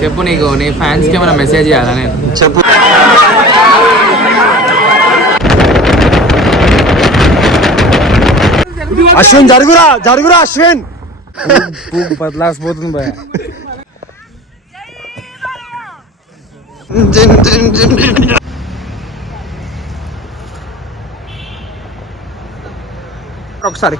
చెప్పు, నీకు నీ ఫ్యాన్స్కి ఏమైనా మెసేజ్ చేయాలా? నేను చెప్పు. అశ్విన్ జరుగురా జరుగురా అశ్విన్ బదలాసిపోతుంది భయ. ఒకసారి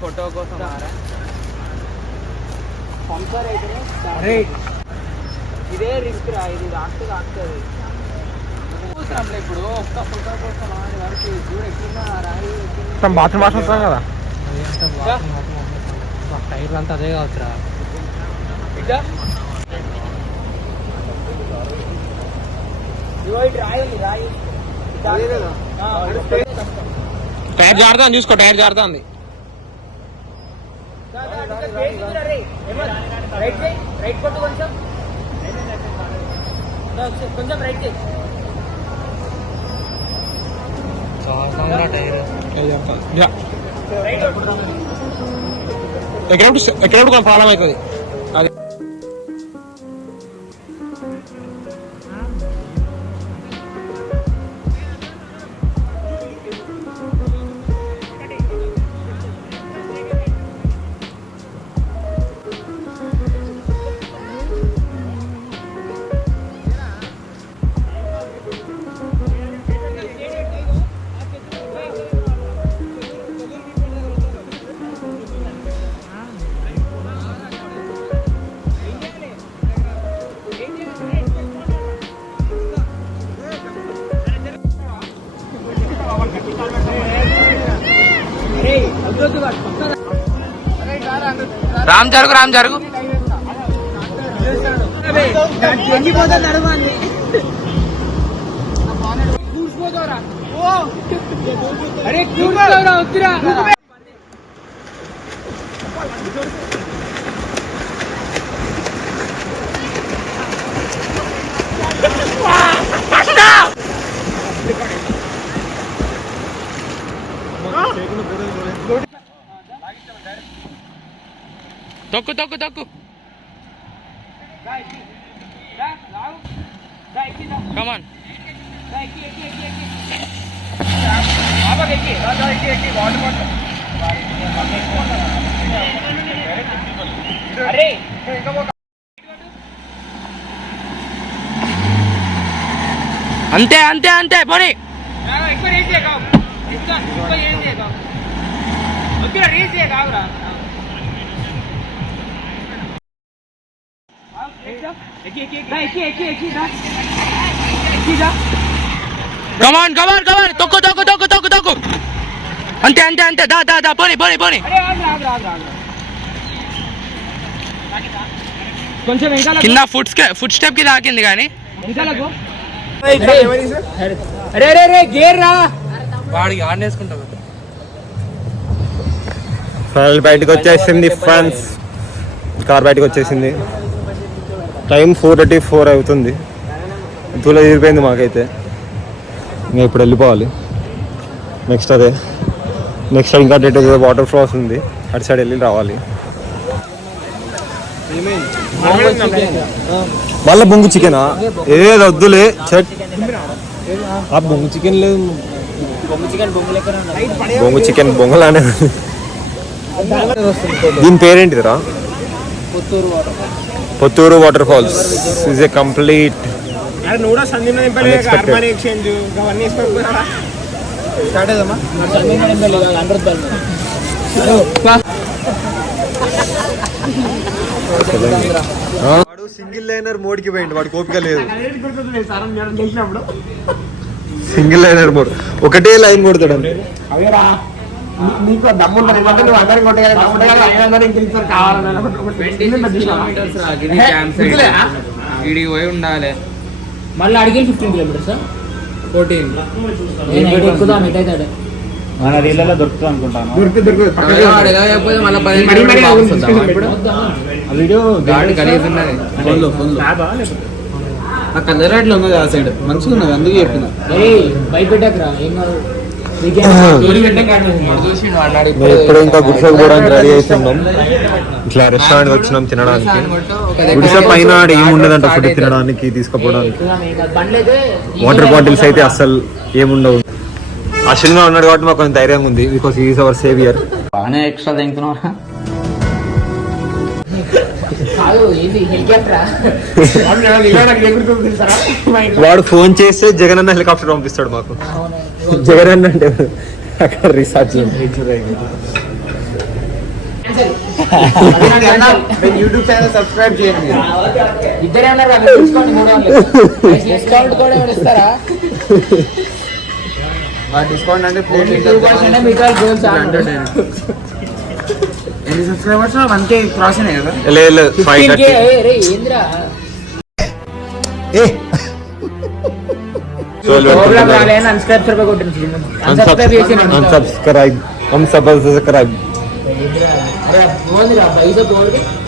ఫోటో కోసం ఇదే రిస్క్ రా, ఇది రాస్తుంది ఇప్పుడు ఒక్క ఫోటో కోసం బాత్రూమ్ వాసన వస్తాం కదా, టైర్లు అంతా అదే కావచ్చురా. టైర్ జారుతా చూసుకో, టైర్ జారుతా ఉంది. కొంచెం రైట్ చేయి. ఎక్కడప్పుడు కొంచెం ప్రాబ్లం అవుతుంది. అది రామ్ జరుగు తొక్కు కమాన్. అంతే పోనీ. కమాన్ తొక్కు. అంతే దా పోనీ. కొంచెం కింద ఫుట్ స్టెప్ కి తాకింది కానీ గేర్ రా వాడికి ఆడేసుకుంటా. బయటకు వచ్చేసింది ఫ్రెండ్స్, కార్ బయటకు వచ్చేసింది. టైం 4:34 అవుతుంది. తూల తీరిపోయింది మాకైతే. ఇంకా ఇప్పుడు వెళ్ళిపోవాలి. నెక్స్ట్ ఇంకా డేట్ వాటర్ ఫ్లో వస్తుంది, అటు సైడ్ వెళ్ళి రావాలి. మళ్ళీ బొంగు చికెనా? ఏది వద్దులే, ఆ బొంగు చికెన్ లేదు. బొంగు చికెన్ బొంగలానే. దీని పేరేంటిదిరా? Potturu water falls is a complete వాడు సింగిల్ లైనర్ మోడ్కి పోయింది, వాడికి ఓపిక లేదు. సింగిల్ లైనర్ మోడ్, ఒకటే లైన్ కొడతాడు అంతే. నీకు దమ్ము పోయి ఉండాలి. మళ్ళీ అడిగి 15 కిలోమీటర్స్ 14 ఎక్కుదాం ఎటైతే మన రీళ్ళలో దొరుకుతుంది అనుకుంటాను. మళ్ళీ 15 ఇప్పుడు ఆ వీడియో గాడి గలీజ్ ఉన్నది. ఆ కలరాట్లో ఉన్నది ఆ సైడ్ మంచిగా ఉన్నది అందుకే చెప్పిన. భయపెట్టాకరా ఏం కాదు. మేము ఇప్పుడు ఇంకా గుడిసె పోవడానికి రెడీ అవుతున్నాం. ఇట్లా రెస్టారెంట్ వచ్చినాం తినడానికి. గుడిసె పైన ఏముండదంట ఫుడ్ తినడానికి తీసుకుపోవడానికి. వాటర్ బాటిల్స్ అయితే అస్సలు ఏముండవు. అశ్విన్ గా ఉన్నాడు కాబట్టి మాకు కొంచెం ధైర్యంగా ఉంది. Because is our saviour. బాగానే ఎక్స్ట్రా తింటున్నావా? వాడు ఫోన్ చేస్తే జగన్ అన్న హెలికాప్టర్ పంపిస్తాడు మాకు. జగన్ అన్న అంటే అక్కడ రీసెర్చ్ యూట్యూబ్ ఛానల్ సబ్స్క్రైబ్ చేయండి. ఇద్దరే డిస్కౌంట్ కూడా ఇస్తారా? డిస్కౌంట్ అంటే ఎన్ని సబ్స్క్రైబర్స్ 1K క్రాస్ అయినాయి కదా? లేదు 530. అన్సబ్స్క్రైబ్.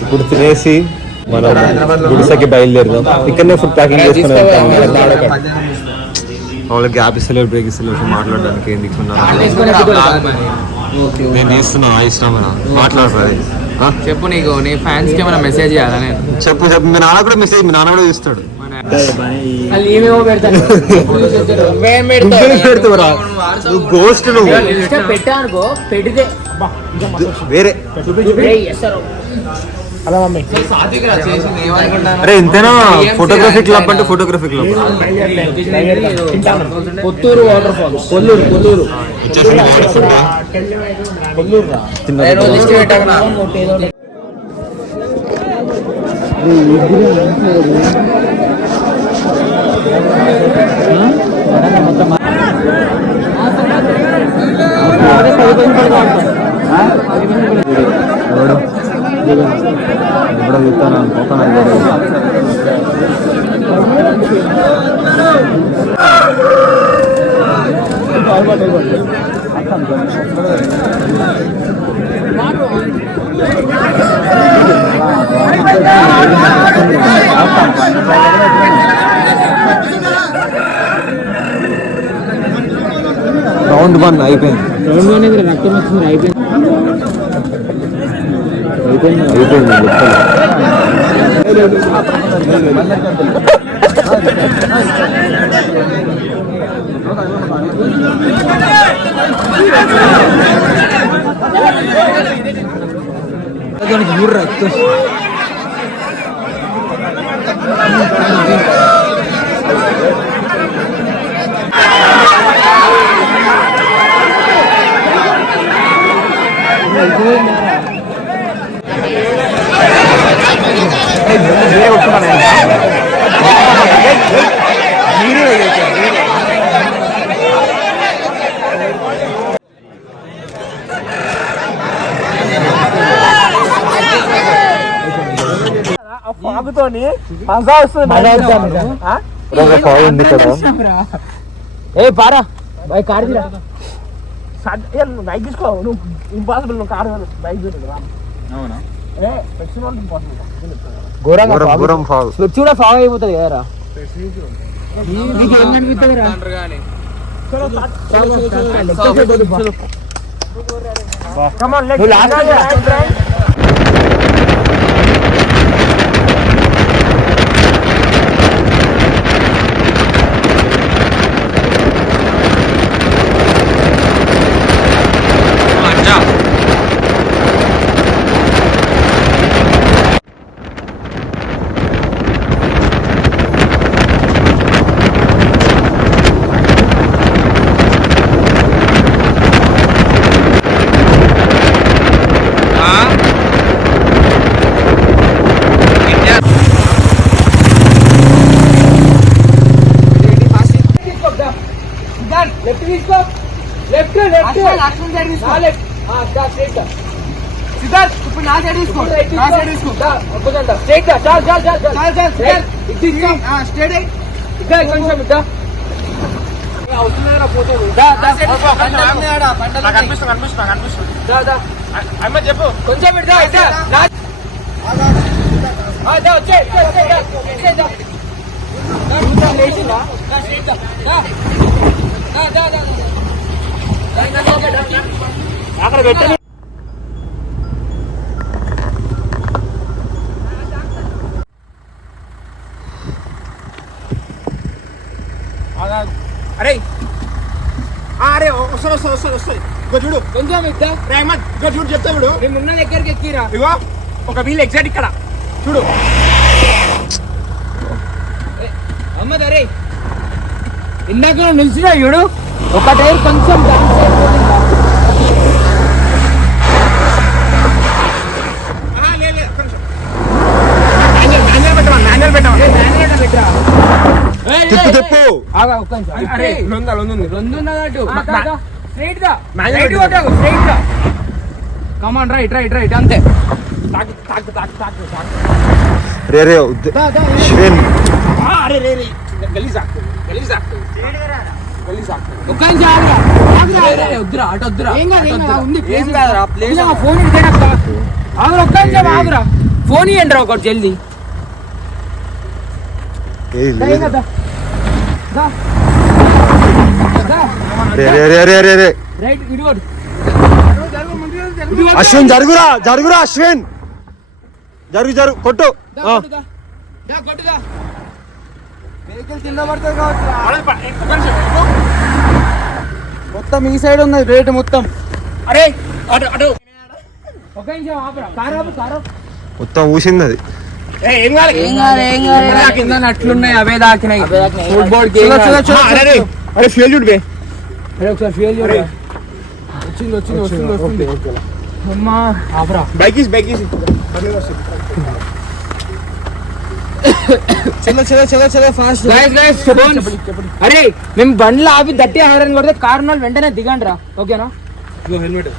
ఇప్పుడు తినేసి మనం గుడిసెకి బయలుదేరుదాం. ఇక్కడనే ఫుడ్ ప్యాకింగ్ చేసుకుని వాళ్ళకి గ్యాప్ ఇస్తలేదు, బ్రేక్ ఇస్తలేదు మాట్లాడడానికి. ఏం దిక్కున్నాను నేను వేస్తున్నా ఇష్టమా మాట్లాడతారు. చెప్పు నీకు నీ ఫ్యాన్స్ కి ఏమైనా మెసేజ్ చేయాలా? నేను చెప్పు మీ నాన్న కూడా మెసేజ్, మీ నాన్న కూడా చూస్తాడు. పెడతావురా నువ్వు గోస్ట్. నువ్వు పెట్టానుకో పెడితే వేరే అరే ఇంతేనా? ఫోటోగ్రఫీ క్లబ్ అంటే photography club. Kotturu waterfalls. Kollur ఎప్పుడో చూస్తాను రౌండ్ 1 అయిపోయింది. రక్తం వచ్చింది అయిపోయింది. ఫాగుతోని ఏ పారా బైక్ కార్ బైక్ తీసుకో. నువ్వు ఇంపాసిబుల్. నువ్వు కారు బైక్ అవునా? ఘోరం ఫాల్. స్విచ్ కూడా ఫాగ్ అయిపోతుంది కదరా. నీకు ఏం కనిపిస్తుంది రా? లెఫ్ట్ తీసుకో. లెఫ్ట్ సిద్ధార్థ్ ఇప్పుడు నా సైడ్ తీసుకో. నా సైడ్ తీసుకో. స్ట్రైట్ గా చాలు. స్ట్రైట్ ఇంకా కొంచెం ఇద్దా అవుతున్నారా పోతే చెప్పు కొంచెం ఇద్దా వచ్చే అక్కడ పెట్టండి. అరే అరే వస్తుంది ఇగో చూడు కొంచెం ఇద్దా రేమన్ ఇగో చూడు చెప్తా చూడు మేము ఉన్న దగ్గరికి ఎక్కిరా ఇగో ఒక వీల్ ఎగ్జాక్ట్ ఇక్కడ చూడు అమ్మదరే ఇందాక నిలిచినా చూడు ఒక టైర్ కొంచెం డాన్స్ తిప్పు తిప్పు కమాన్ రైట్ రైట్ రైట్ అంతే రే రే శివేన్ ఒక్క నిమిషం వద్దురా అటు వద్దురా ఉంది ఫోన్ ఆగురా ఒక్క నిమిషం ఆగురా ఫోన్ ఇవ్వండి రా ఒకటి జల్దీ రైట్ ఇదిగోడు అశ్విన్ జరుగురా జరుగురా అశ్విన్ జరుగు జరుగు కొట్టు కొట్టుదా వెహికల్ కింద పడుతుంది కావచ్చు మొత్తం ఈ సైడ్ ఉన్నది రేటు మొత్తం అరే అటు అటు ఒక నిమిషం ఆపరా కారు కారు మొత్తం ఊసింది అది ఏం కాదు అట్లున్నాయి అవే దాకినాయి ఫుట్బాల్ అరే ఫ్యూల్ చూడు బే ఒకసారి ఫ్యూల్ వచ్చింది అమ్మా ఆపరా బైక్ చలో ఫాస్ట్ అరే మేము బండ్లు ఆపి దట్టి హారని కొడితే కారు వాళ్ళు వెంటనే దిగండి రా ఓకేనా helmet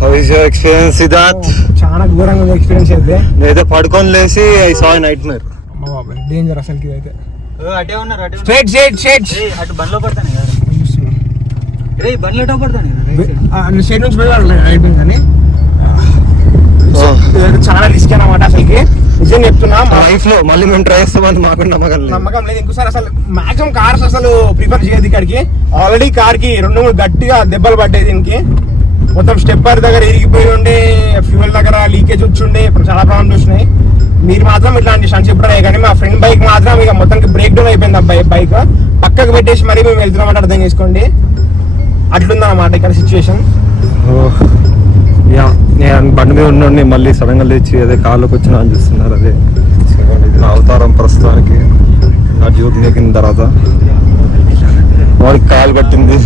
how is your experience Siddharth? చాలా ఘోరంగా ఎక్స్పీరియన్స్ అయితే నేనైతే పడుకొని లేసి I saw nightmare. Danger అసలుకి అయితే అటే ఉన్నారు స్ట్రైట్ అటు బండ్లో పడతాను బండ్లో పడతాను స్ట్రైట్ నుంచి వెళ్ళాలి రైట్ నుంచి అని చాలా రిస్క్ అన్నమాట అసలుకి నిజం చెప్తున్నా మా లైఫ్ లో మళ్ళీ మేము ట్రై చేస్తామని మాకు నమ్మకం లేదు ఇంకోసారి అసలు మాక్సిమం కార్స్ అసలు ప్రిఫర్ చేయదు ఇక్కడికి ఆల్రెడీ కార్ కి 2-3 గట్టిగా దెబ్బలు పడ్డాయి దీనికి మొత్తం స్టెప్పర్ దగ్గర ఇరిగిపోయి ఉండే ఫ్యూయల్ దగ్గర లీకేజ్ వచ్చి ఉండే ఇప్పుడు చాలా ప్రాబ్లమ్స్ వచ్చినాయి మీరు మాత్రం ఇట్లాంటి స్టంట్స్ ఎప్పుడైనా కానీ మా ఫ్రెండ్ బైక్ మాత్రం ఇక మొత్తానికి బ్రేక్ డౌన్ అయిపోయింది అబ్బాయి బైక్ పక్కకు పెట్టేసి మరీ మేము వెళ్తున్నామంటే అర్థం చేసుకోండి అట్లుందన్నమాట ఇక్కడ సిచ్యువేషన్. నేను బండి మీద ఉండండి మళ్ళీ సడన్ గా లేచి అదే కాళ్ళకి వచ్చినా అని చూస్తున్నారు. అదే నా అవతారం ప్రస్తుతానికి నా జ్యోతి ఎక్కిన తర్వాత వాడికి కాలు పట్టింది.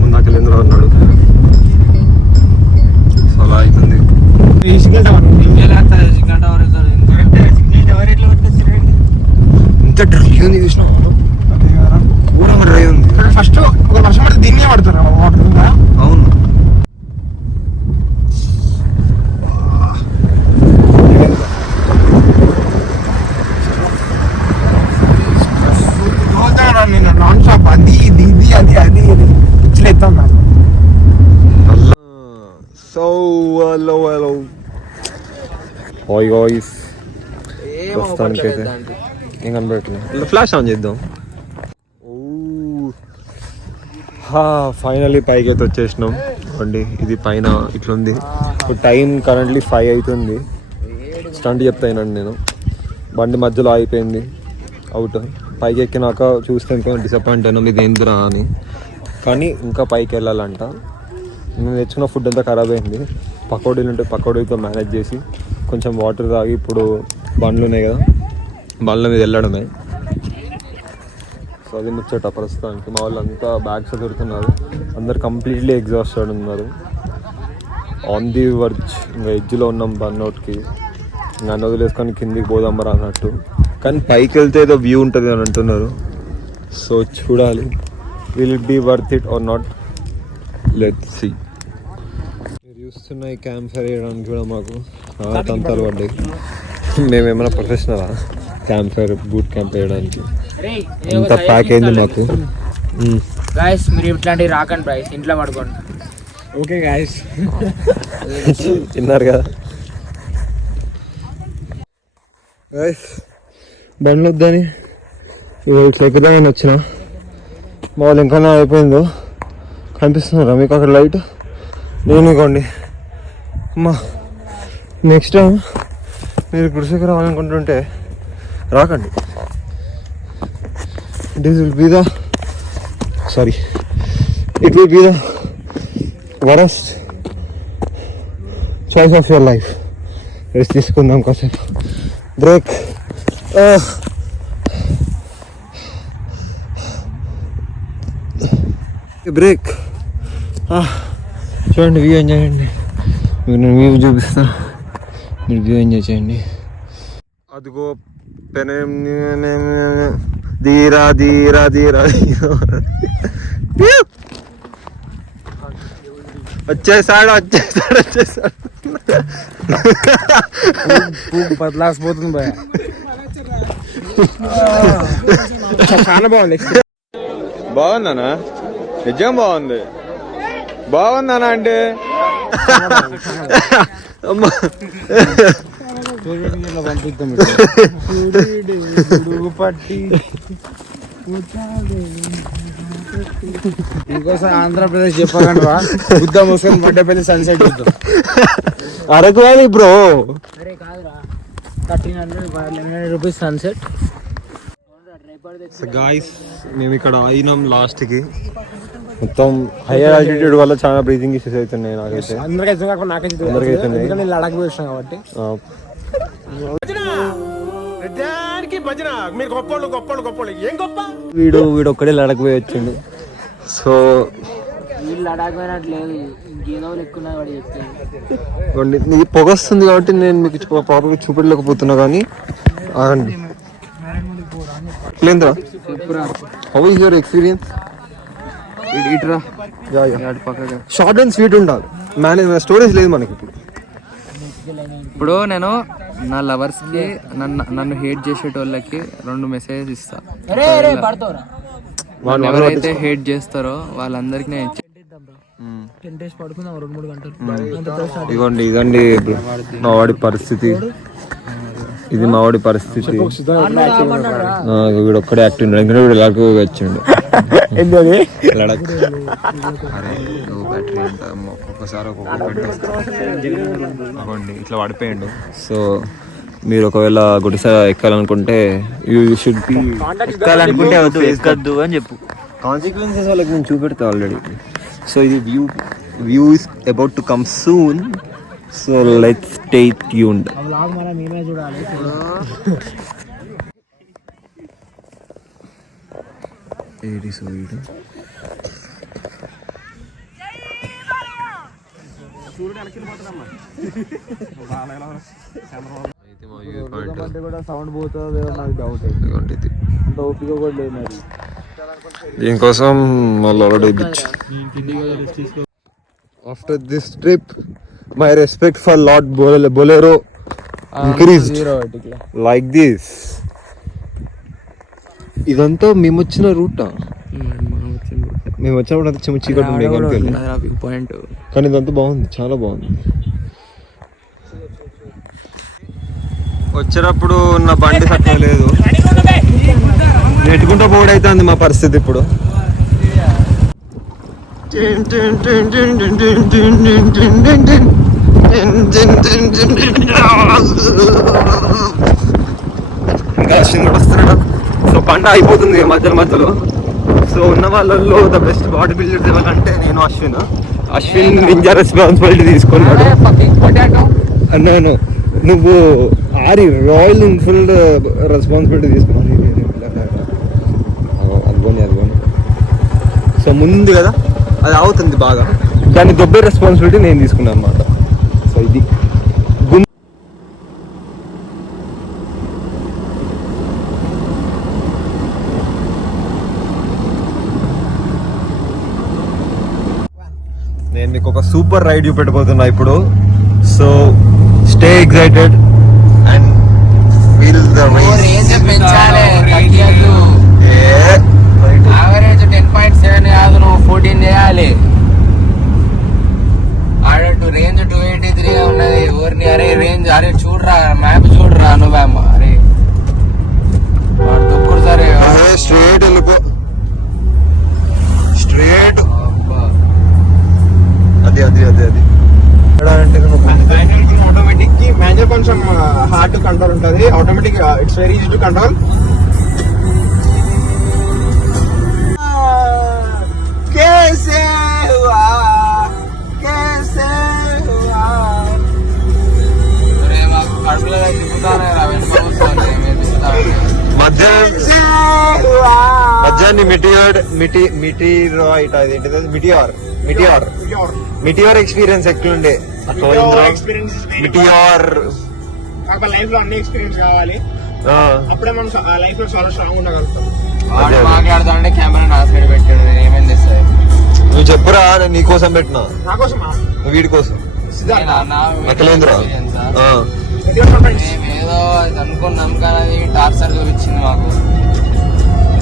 ముందాక ఎందులో ఉన్నాడు అలా అవుతుంది. ఇంత డ్రై ఉంది చూసిన ఊరంగా డ్రై ఉంది. ఫస్ట్ ఒక వర్షం పడితే దీన్నే పడతారు వాటర్ మీద. అవును నేను నాన్ స్టాప్ అది ఇది అది అది ఇట్లా ఎత్తాను నాకు. సో హలో హాయ్ గాయ్స్, ప్రస్తుతానికి అయితే ఏం కనబడట్లేదు. ఫ్లాష్ ఆన్ చేద్దాం. ఫైనల్లీ పైకి అయితే వచ్చేసినాం అండి. ఇది పైన ఇట్లుంది. ఇప్పుడు టైం కరెంట్లీ 5 అవుతుంది. స్టంట్ చెప్తానండి నేను. బండి మధ్యలో అయిపోయింది అవుట్. పైకి ఎక్కినాక చూస్తే ఇంకా డిసప్పాయింట్ అయినా ఇది ఏందిరా అని. కానీ ఇంకా పైకి వెళ్ళాలంట. నేను తెచ్చుకున్న ఫుడ్ అంతా ఖరాబ్ అయింది. పకోడీలు ఉంటే పకోడీతో మేనేజ్ చేసి కొంచెం వాటర్ తాగి ఇప్పుడు బండ్లు ఉన్నాయి కదా బండ్ల మీద వెళ్ళడమే. సో అది ముచ్చట ప్రస్తుతానికి. మా వాళ్ళు అంతా బ్యాగ్స్ దొరుకుతున్నారు. అందరు కంప్లీట్లీ ఎగ్జాస్టెడ్ ఉన్నారు. ఆన్ ది వర్జ్ ఇంకా ఎడ్జ్లో ఉన్నాం బర్న్అవుట్కి. నన్ను వదిలేసుకొని కిందికి పోదాం మరి అన్నట్టు. కానీ పైకి వెళ్తే ఏదో వ్యూ ఉంటుంది అని అంటున్నారు. సో చూడాలి will it be worth it or not. Let's see. మీరు చూస్తే ఉన్నాయి క్యాంప్ ఫైర్ చేయడానికి కూడా మాకు తంతాలు పడ్డాయి. మేమేమైనా ప్రొఫెషనలా క్యాంప్ ఫైర్ బూట్ క్యాంప్ వేయడానికి? ఇంత ప్యాక్ అయింది మాకు. గాయస్ మీరు ఇట్లాంటివి రాకండి గాయస్, ఇంట్లో పడుకోండి. ఓకే గాయస్, తిన్నారు కదా గాయస్. బండ్లు వద్దని ఇట్లా ఎక్కుదామని వచ్చిన. మా వాళ్ళు ఇంకా అయిపోయిందో కనిపిస్తున్నారా మీకు అక్కడ లైట్? నేను ఇవ్వండి అమ్మా. నెక్స్ట్ టైం మీరు గుడిసెకి రావాలనుకుంటుంటే రాకండి. It will be the worst choice of your life. Rest తీసుకుందాం కాసేపు, బ్రేక్. బ్రేక్. చూడండి, వ్యూ ఎంజాయ్ చేయండి. మీకు నేను వ్యూ చూపిస్తా, మీరు వ్యూ ఎంజాయ్ చేయండి. అదిగో పెనం ధీరా ధీరా ధీరా వచ్చేసాడు. బదలాసిపోతుంది భయ. చాలా బాగుంది. బాగుందనా? నిజం బాగుంది. బాగుందనా అంటే అమ్మా ఇంకోసారి ఆంధ్రప్రదేశ్ చెప్పకండి రా. బుద్ధ ముస్లిం పడ్డపల్లి సన్సెట్ చూద్దాం. Araku valley bro. అరే కాదురా, 1300 రూపీస్ సన్సెట్. గాయ్స్ మేము ఇక్కడ అయినాం లాస్ట్కి. మొత్తం హైయర్ ఆల్టిట్యూడ్ వల్ల చాలా బ్రీతింగ్ ఇష్యూస్ అవుతున్నాయి నాకైతే. అందరికైతే కాకుండా నాకైతే ఎందుకంటే నేను లడాక్ పోయినా కాబట్టి. వీడు ఒక్కడే లడాక్ పోయి వచ్చిండు. సో వీళ్ళు లడాక్ పోయినట్లేదు, ఇంకేదో ఎక్కువ వాడు చెప్తాను. ఇది పొగ వస్తుంది కాబట్టి నేను మీకు ప్రాపర్గా చూపెట్టలేకపోతున్నా, కానీ ఆగండి. ఎట్లేంద్రా, how is your experience? Short and sweet ఉండాలి. స్టోరేజ్ లేదు మనకి ఇప్పుడు. ఇప్పుడు నేను నా లవర్స్కి నన్ను హేట్ చేసేటోళ్ళకి 2 మెసేజెస్ ఇస్తా. ఎవరైతే హేట్ చేస్తారో వాళ్ళందరికి నేను ఇదండి మా వాడి పరిస్థితి. ఇది మా వాడి పరిస్థితి. వీడు ఒక్కడే యాక్టివ్ ఉన్నాడు, ఎందుకంటే వీడు లడాక్ వచ్చిండు. లడాక్ అరే బ్యాటరీ అంతా ఒక్కొక్కసారి ఒక్కొక్కటి ఇట్లా పడిపోయిండు. సో మీరు ఒకవేళ గుడిసె ఎక్కాలనుకుంటే యూ షుడ్ బి ఎక్కాలనుకుంటే ఎక్కద్దు అని చెప్పు. కాన్సిక్వెన్సెస్ వాళ్ళకి నేను చూపెడతా ఆల్రెడీ. సో ఇది view is about to come soon. So let's stay tuned. AD సూర్యుడు దీనికోసం మళ్ళీ already beach. After this trip my respect for lord Bolero increased like this. ఇదంతా మేము వచ్చిన రూటా? మేము వచ్చినప్పుడు అంతా చీకటి పాయింట్, కానీ ఇదంతా బాగుంది, చాలా బాగుంది. వచ్చేటప్పుడు నా బండి సత్యం లేదు, నెట్టుకుంటూ పోవడైతుంది మా పరిస్థితి ఇప్పుడు. ఇంకా అశ్విన్ కూడా వస్తున్నాడు. సో పంట అయిపోతుంది మధ్యలో. సో ఉన్న వాళ్ళల్లో ద బెస్ట్ బాడీ బిల్డర్ ఎవరంటే నేను అశ్విన్ నింజా రెస్పాన్సిబిలిటీ తీసుకున్నాడు. అన్నాను నువ్వు రాయల్ ఎన్ఫీల్డ్ రెస్పాన్సిబిలిటీ తీసుకున్నాను. అదిగోని సో ముందు కదా అది అవుతుంది బాగా, దాన్ని దొబ్బే రెస్పాన్సిబిలిటీ నేను తీసుకున్నాను అనమాట. సో ఇది నేను మీకు మీకు ఒక సూపర్ రైడ్ చూపెట్టబోతున్నా ఇప్పుడు. So stay excited and feel the range పెంచాలి, తగ్గియద్దు. యావరేజ్ 10.7 కాదు, నువ్వు 14 చేయాలి. ఆడ రేంజ్ 283 ఉన్నది. ఊరిని అరే రేంజ్, అరే చూడరా మ్యాప్ చూడరా నువ్వేమో. అరే దుప్పుడు సరే స్ట్రేట్ వెళ్ళిపో, స్ట్రేట్. అది అది అది అది అంటే ఆటోమేటిక్ కి మాన్యువల్ కొంచెం హార్డ్ టు కంట్రోల్ ఉంటుంది. Automatic it's very easy to control. कैसे हुआ कैसे हुआ కడుపులో తిప్పుతానే రా, మధ్యాహ్నం మిటియార్ అదేంటిది మిటియార్ ఎక్స్పీరియన్స్ ఎట్లుండే మిటియార్ లైఫ్ లో అన్ని ఎక్స్పీరియన్స్ కావాలి. అప్పుడే మనం లైఫ్ లో చాలా స్ట్రాంగ్ ఉండగలుగుతాం. మాట్లాడుతుంటే కెమెరా నా సైడ్ పెట్టాడు, ఏమైంది సార్? నువ్వు చెప్పురా, నేను నీకోసం పెట్టినా. నా కోసం వీడి కోసం నకలేంద్ర. మేమేదో అనుకున్నాం కానీ టార్చర్ చూపించింది మాకు.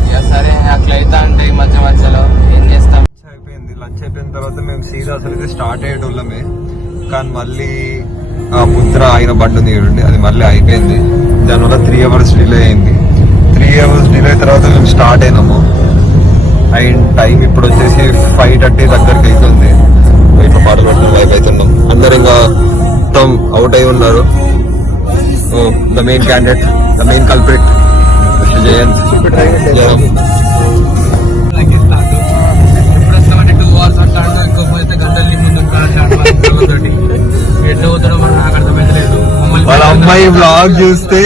ఇక సరే అట్లయితే అంటే ఈ మధ్య మధ్యలో ఏం చేస్తాం. అయిపోయింది, లంచ్ అయిపోయిన తర్వాత మేము సీదా అసలు అయితే స్టార్ట్ అయ్యేటోళ్ళమే. కానీ మళ్ళీ ఆ ముద్ర ఆయన బండి ఉంది చూడండి, అది మళ్ళీ అయిపోయింది. దానివల్ల 3 hours డిలే అయింది. 3 hours డిలే తర్వాత మేము స్టార్ట్ అయినాము. అండ్ టైం ఇప్పుడు వచ్చేసి 5:30 దగ్గరికి అవుతుంది. ఇట్లా పాటలు పడుతున్న వైపు అవుతున్నాం. అందరు ఇంకా మొత్తం అవుట్ అయి ఉన్నారు. The main candidate, the main culprit mister Jayanth. జయం వాళ్ళ అమ్మాయి వ్లాగ్ చూస్తే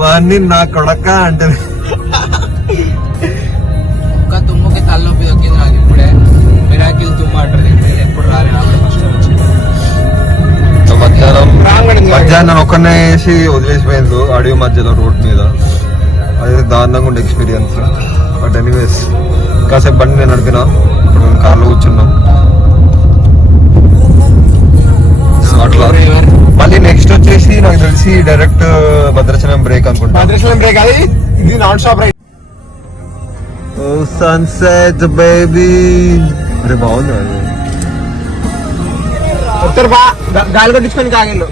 వాడిని నా కొడక అంటే ఒక్క తుమ్ముకి తలనొప్పి దొక్కింది నాకు ఇప్పుడే. మిరాకిల్ తుమ్ము అంటారు, ఎప్పుడు రాలే ఫస్ట్ వచ్చింది. మధ్యాహ్నం ఒక్కనే వేసి వదిలేసిపోయింది అడవి మధ్యలో రోడ్ మీద. అదే దారుణంగా ఉండే ఎక్స్పీరియన్స్. బట్ ఎనీవేస్ కాసేపు బండి నేను నడిపినా, ఇప్పుడు మేము కార్లో కూర్చున్నాం. అట్లా మళ్ళీ నెక్స్ట్ వచ్చేసి నాకు తెలిసి డైరెక్ట్ భద్రాచలం బ్రేక్ అనుకుంటా. భద్రాచలం బ్రేక్ అది, ఇది నాన్ స్టాప్ రైడ్. ఓ సన్సెట్ బేబీ, అరే బాగుంది. గాలి కొట్టించుకొని కాగిళ్ళు.